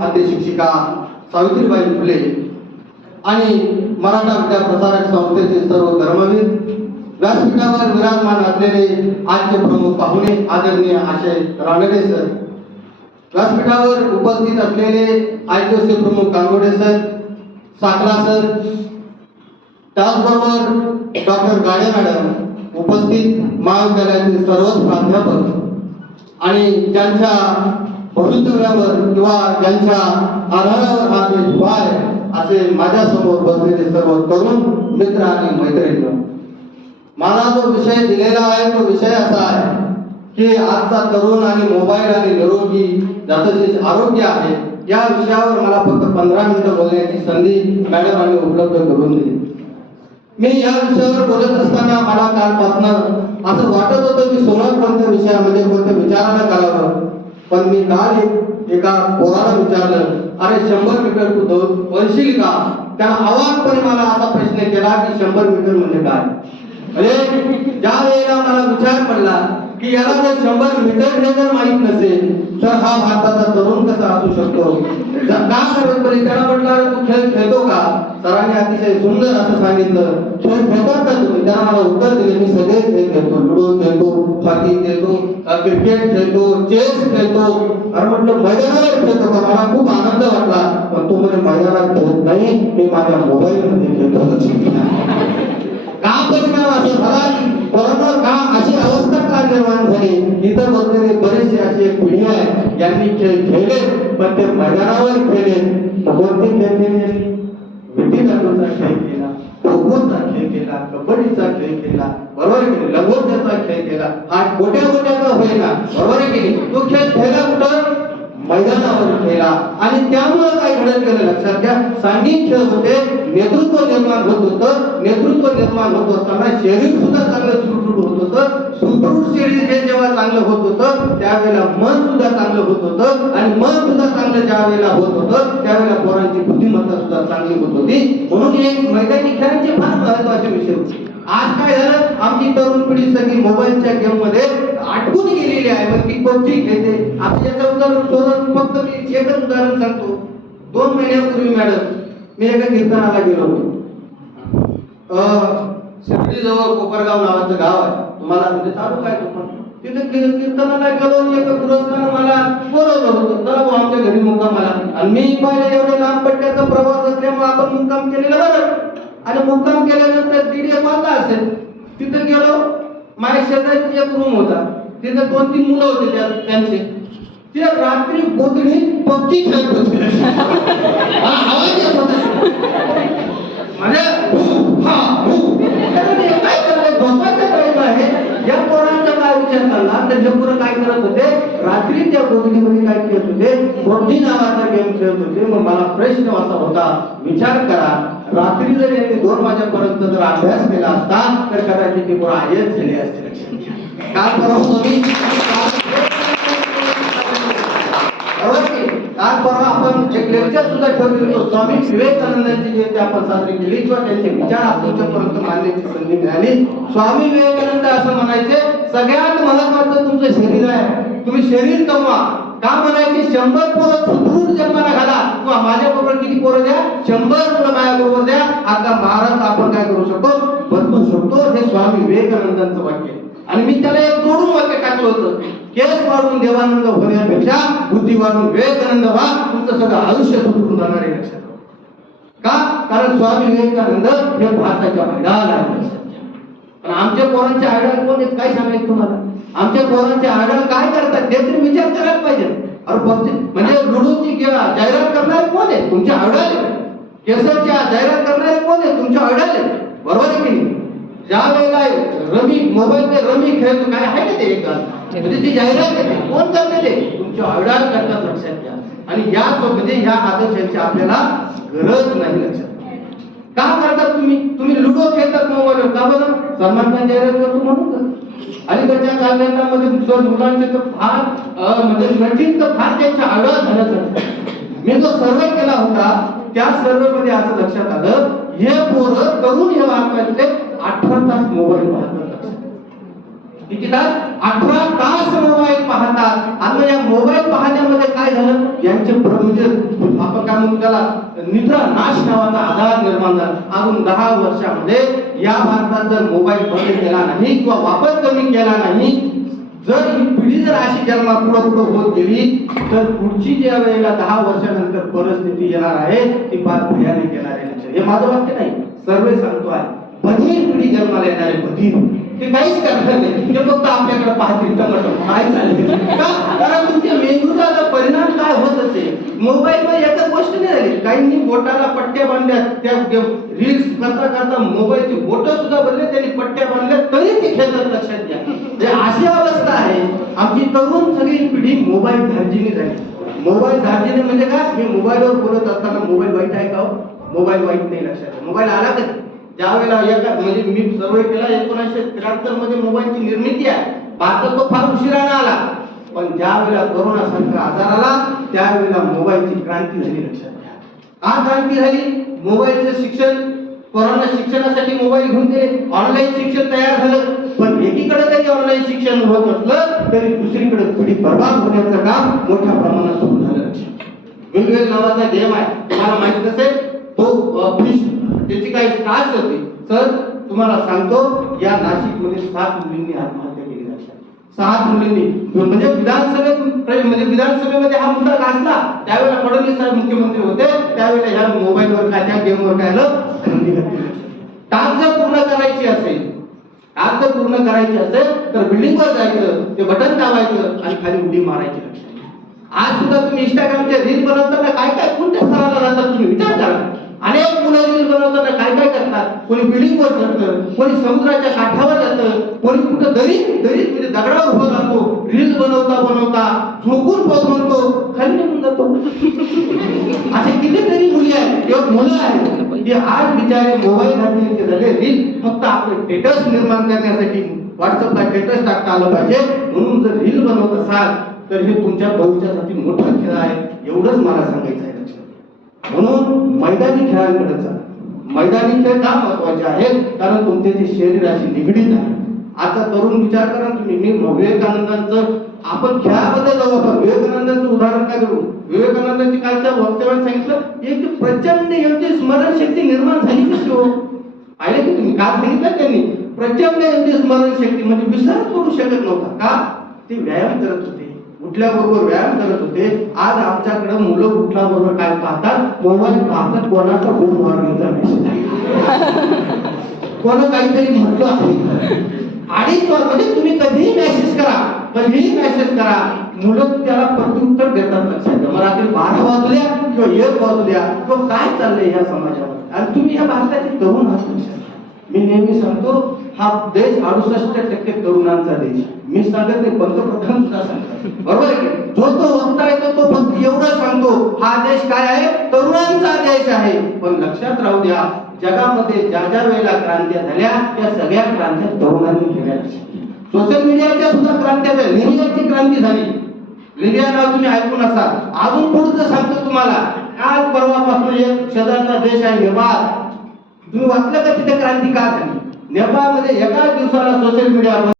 आद्य शिक्षिका सावित्रीबाई फुले आणि मराठा विद्या प्रसारक संस्थेचे सर्व कर्मवीर, व्यासपीठावर विराजमान असलेले आजचे प्रमुख पाहुणे आदरणीय आशय रानडे सर, व्यासपीठावर उपस्थित असलेले आयटीओचे प्रमुख कांगोडे सर, साखला सर, त्याचबरोबर डॉक्टर गाडे मॅडम, उपस्थित महाविद्यालयातील सर्वच प्राध्यापक आणि ज्यांच्या भवितव्यावर किंवा ज्यांच्या आधारावर हा देश उभा आहे असे माझ्या समोर बसलेले सर्व तरुण मित्र आणि मैत्रिणी, मला जो विषय दिलेला आहे तो विषय असा आहे की आजचा तरुण आणि मोबाईल आणि निरोगी ज्याचं जे आरोग्य आहे या विषयावर मला फक्त 15 मिनिटं बोलण्याची संधी मॅडमांनी उपलब्ध करून दिली. मी या विषयावर बोलत असताना मला कालपासून असं वाटत होतं की सोळा कोणत्या विषयामध्ये कोणत्या विचाराला काढावं, पण मी काल एका पोराला विचारलं, अरे 100 मीटर तू पळशील का? त्याला आवाजपणे मला असा प्रश्न केला की 100 मीटर म्हणजे काय? म्हणजे ज्या वेळेला मला विचार पडला की याला जर 100 मीटर हे जर माहित नसेल तर हा भारताचा तरुण कसा असू शकतो? का करत पडली त्याला म्हटलं, तू खेळ खेळतो का? सरांनी अतिशय सुंदर असं सांगितलं, खेळ खेळतात का तुम्ही? त्याला मला उत्तर दिले, मी सगळे खेळ खेळतो, लुडो खेळतो, हॉकी खेळतो, क्रिकेट खेळतो, चेस खेळतो. अरे म्हटलं मैदानावर खेळतो का? मला खूप आनंद वाटला, पण तो म्हणजे मैदानात खेळत नाही, मी माझ्या मोबाईल मध्ये खेळतो. का परिणाम असं झाला की कोरोना का अशी अवस्था का निर्माण झाली? इतर बसलेले बरेचसे अशी एक पिढी आहे यांनी खेळ खेळले पण ते मैदानावर खेळले. कोणते खेळ खेळले? विटीदांडूचा खेळ केला, खो-खोचा खेळ केला, कबड्डीचा खेळ केला, बरोबर की लगोऱ्याचा खेळ केला, हा गोट्या गोट्याचा होईना, बरोबर की तो खेळ खेळला कुठं? मैदानावर खेळला. आणि त्यामुळे काय घडत गेलं लक्षात घ्या, सांघिक खेळ होते, नेतृत्व निर्माण होत होतं, नेतृत्व निर्माण होत असताना शरीर सुद्धा चांगलं सुदृढ होत होतं. सुदृढ शरीर हे जेव्हा चांगलं होत होतं त्यावेळेला मन सुद्धा चांगलं होत होतं, आणि मन सुद्धा चांगलं ज्या वेळेला होत होतं त्यावेळेला पोरांची बुद्धिमत्ता सुद्धा चांगली होत होती. म्हणून हे मैदानी खेळांचे फार महत्वाचे विषय होते. आज काय झालं, आमची तरुण पिढी सगळी मोबाईलच्या गेम मध्ये अटकून गेलेली आहे. मग ती पबजी खेळते. आपण याचं उदाहरण फक्त मी एकच उदाहरण सांगतो. 2 महिन्यापूर्वी मॅडम मी एका कीर्तनाला गेलो होतो. शिर्डी जवळ कोपरगाव नावाचं गाव आहे, तुम्हाला म्हणजे चालू काय तो, तिथे कीर्तनाला गेलो आणि एका गृहस्थानं मला बोलवलं होतं, चला भाऊ आमच्या घरी मुक्काम आला. आणि मी पहिले एवढे लांब पट्ट्याचा प्रवास असल्यामुळे आपण मुक्काम केलेला बरं. आणि मुक्काम केल्यानंतर दीड एक वाजता असेल, तिथे गेलो. माझ्या शेजारी एक रूम होता, तिथे 2-3 मुलं होते त्यांचे, ते रात्री गोधडीत पबजी खेळत होते. आवाज येत होता म्हणजे काय चाललंय, झोपायचा टाइम आहे. या पोरांचा काय विचार चालला, त्यांच्या पोरं काय करत होते, रात्री त्या गोधडीमध्ये काय खेळत होते, पबजी नावाचा गेम खेळत होते. मग मला प्रश्न असा होता, विचार करा, रात्री जर यांनी 2 वाजेपर्यंत जर अभ्यास केला असता तर कदाचित ती पोरं आयच झाली असते. काय करावं तुम्ही? आज परवा आपण एक लेक्चर सुद्धा ठेवली होतो, स्वामी विवेकानंदांची जयंती आपण साजरी केली किंवा त्यांचे विचार तुमच्यापर्यंत मांडण्याची संधी मिळाली. स्वामी विवेकानंद असं म्हणायचे, सगळ्यात महत्वाचं तुमचं शरीर आहे, तुम्ही शरीर कमवा. का म्हणायचे? 100 पोरं सुदृढ जन्माला घाला, किंवा माझ्या बरोबर किती पोरं द्या, 100 पोरं माझ्या बरोबर द्या, आता महाराज आपण काय करू शकतो, बदलू शकतो. हे स्वामी विवेकानंदांचं वाक्य. आणि मी त्याला एक जोडून वाक्य टाकलं होतं, केस वाढून देवानंद होण्यापेक्षा बुद्धी वाढून विवेकानंद व्हा, तुमचं सगळं आयुष्य सुधरून जाणार आहे. लक्षात का? कारण स्वामी विवेकानंद हे भारताच्या आयडॉल आहेत. पण आमच्या पोरांचे आयडॉल कोण आहेत काय सांगायचं तुम्हाला? आमच्या पोरांचे आयडॉल काय करतात ते तरी विचार करायला पाहिजे. अरे पबजी म्हणजे लुडोची जाहिरात करणारे कोण आहे? तुमचे आयडॉल आहे. केसरच्या जाहिरात करणारे कोण आहे? तुमचे आयडॉल आहे. बरोबर आहे की नाही? ज्या वेळेला रमी मोबाईल पे रमी खेळतो काय आहे ना ते एक म्हणजे ती जाहिरात करते, कोण करते ते? तुमचे आयडॉल करतात. लक्षात घ्या. आणि या म्हणजे ह्या आदर्शांची आपल्याला गरज नाही. लक्षात का करतात तुम्ही लुडो खेळतात मोबाईलवर? का बरं? सलमान खान जाहिरात करतो म्हणून. अलीकडच्या कालखंडामध्ये मुलांचे तर फार म्हणजे नटीन तर फार त्यांच्या आयडॉल झालं. मी जो सर्वे केला होता त्या सर्वे मध्ये असं लक्षात आलं, हे पोरं तरुण हे भारतातले 18 तास मोबाईल पाहतात. किती तास? 18 तास मोबाईल पाहतात. आणि या मोबाईल पाहण्यामध्ये काय झालं, यांचे म्हणजे त्यामुळे त्याला निद्रा नाश नावाचा आजार निर्माण झाला. अजून 10 वर्षामध्ये या भारतात जर मोबाईल बंद केला नाही किंवा वापर कमी केला नाही, जर ही पिढी जर अशी जन्मा पुढे होत गेली तर पुढची ज्या वेळेला 10 वर्षानंतर परिस्थिती येणार आहे ती फार भयानक येणार आहे. हे माझं वाक्य नाही, सर्वे सांगतो आहे. बधीर पिढी जन्माला येणार आहे, बधीर. ते काहीच करणार नाही, ते फक्त आपल्याकडे पाहतील टमाटो काय चालले का. कारण तुमच्या मेंदूचा परिणाम काय होत असेल. मोबाईल वर एकच गोष्ट नाही झाली, काहींनी बोटाला पट्ट्या बांधल्या, त्या रील्स करता करता मोबाईलची बोट सुद्धा बनले, त्यांनी पट्ट्या बांधल्या तरी ते खेळतात. लक्षात घ्या, अशी अवस्था आहे. आमची तरुण सगळी पिढी मोबाईल धार्जिनी झाली. मोबाईल धार्जिनी म्हणजे काय, मी मोबाईलवर बोलत असताना मोबाईल वाईट आहे का? मोबाईल वाईट नाही. लक्षात, मोबाईल आला कधी, ज्यावेळेला एका म्हणजे मी सर्वे केला 1973 मध्ये मोबाईलची निर्मिती आहे. भारतात तो फार उशिराने आला, पण ज्या वेळेला कोरोना सारखा आजार आला त्यावेळेला मोबाईलची क्रांती झाली. लक्षात घ्या, का क्रांती झाली? मोबाईलचं शिक्षण, कोरोना शिक्षणासाठी मोबाईल घेऊन दिले, ऑनलाईन शिक्षण तयार झालं. पण एकीकडे जरी ऑनलाईन शिक्षण होत असलं तरी दुसरीकडे पिढी बर्बाद होण्याचं काम मोठ्या प्रमाणात सुरू झालं. वेगवेगळ्या नावाचा गेम आहे, तुम्हाला माहित नसेल, तो फिश, त्याची काही स्टार्च होती. तर तुम्हाला सांगतो, या नाशिकमध्ये 7 मुलींनी आत्महत्या केली. 7 मुलींनी, म्हणजे विधानसभेमध्ये हा मुद्दा गाजला. त्यावेळेला फडणवीस साहेब मुख्यमंत्री होते, त्यावेळेला ह्या मोबाईलवर काय, त्या गेमवर काय बंदी घातली. टास्क जर पूर्ण करायची असेल, तर बिल्डिंगवर जायचं, ते बटन दाबायचं आणि खाली उडी मारायची. आज सुद्धा तुम्ही इंस्टाग्रामच्या रील बनवताना काय काय कोणत्या स्तराला जातात तुम्ही विचार करा. अनेक मुलं रील बनवताना काय काय करतात. कोणी बिल्डिंगवर जातं, कोणी समुद्राच्या काठावर जातं, कोणी कुठं दरीत म्हणजे दगडावर उभं राहतो. रील बनवता झोपून म्हणतो खाली निघून जातो. असे कितीतरी मुली आहेत किंवा मुलं आहेत की आज बिचारे मोबाईल घातले झाले. रील फक्त आपलं स्टेटस निर्माण करण्यासाठी, व्हॉट्सअपला स्टेटस टाकता आलं पाहिजे म्हणून जर रील बनवत असाल तर हे तुमच्या भविष्यासाठी मोठा खेळ आहे, एवढंच मला सांगायचं आहे. म्हणून मैदानी खेळांकडे जा. मैदानी खेळ का महत्वाचे आहेत? कारण तुमचे जे शरीराशी निगडीत आहे. आता तरुण विचार करा तुम्ही, मी विवेकानंदांचं, आपण खेळाबद्दल जाऊ, आपण विवेकानंदांचं उदाहरण काय करू. विवेकानंदांची कालच्या वक्तव्यात सांगितलं, एक प्रचंड एवढी स्मरणशक्ती निर्माण झाली कशी हो. पाहिलं की तुम्ही, काल सांगितलं त्यांनी, प्रचंड एवढी स्मरणशक्ती म्हणजे विसरच करू शकत नव्हता. का? ते व्यायाम करत होते, उठल्याबरोबर व्यायाम करत होते. आज आमच्याकडे मुलं उठल्याबरोबर काय पाहतात? मोबाईल पाहतात. कोणाचा गुड मॉर्निंगचा मेसेज आहे, कोण काहीतरी म्हटलं आहे. आणि म्हणजे तुम्ही कधीही मेसेज करा, मुलं त्याला प्रत्युत्तर देतात. लक्षात घ्या, मग रात्री 12 वाजल्या किंवा 1 वाजल्या किंवा काय चाललंय या समाजावर, आणि तुम्ही या भारताचे तरुण आहात. मी नेहमी सांगतो, हा देश 68% तरुणांचा देश. मी सांगत नाही, पंतप्रधान सुद्धा सांगतात, बरोबर आहे. जो वक्ता येतो तो फक्त एवढं सांगतो, हा देश काय आहे? तरुणांचा देश आहे. पण लक्षात राहू द्या, जगामध्ये ज्या ज्या वेळेला क्रांत्या झाल्या त्या सगळ्या क्रांत्या तरुणांनी केल्या. सोशल मीडियाच्या सुद्धा क्रांत्या झाल्या. लिबियाची क्रांती झाली. लिबिया नाव तुम्ही ऐकून असाल. अजून पुढचं सांगतो तुम्हाला, आज परवापासून एक शेजारचा देश आहे नेपाळ. तुम्ही वाचलं का तिथे क्रांती का झाली? नेपाळमध्ये एकाच दिवसाला सोशल मीडियावर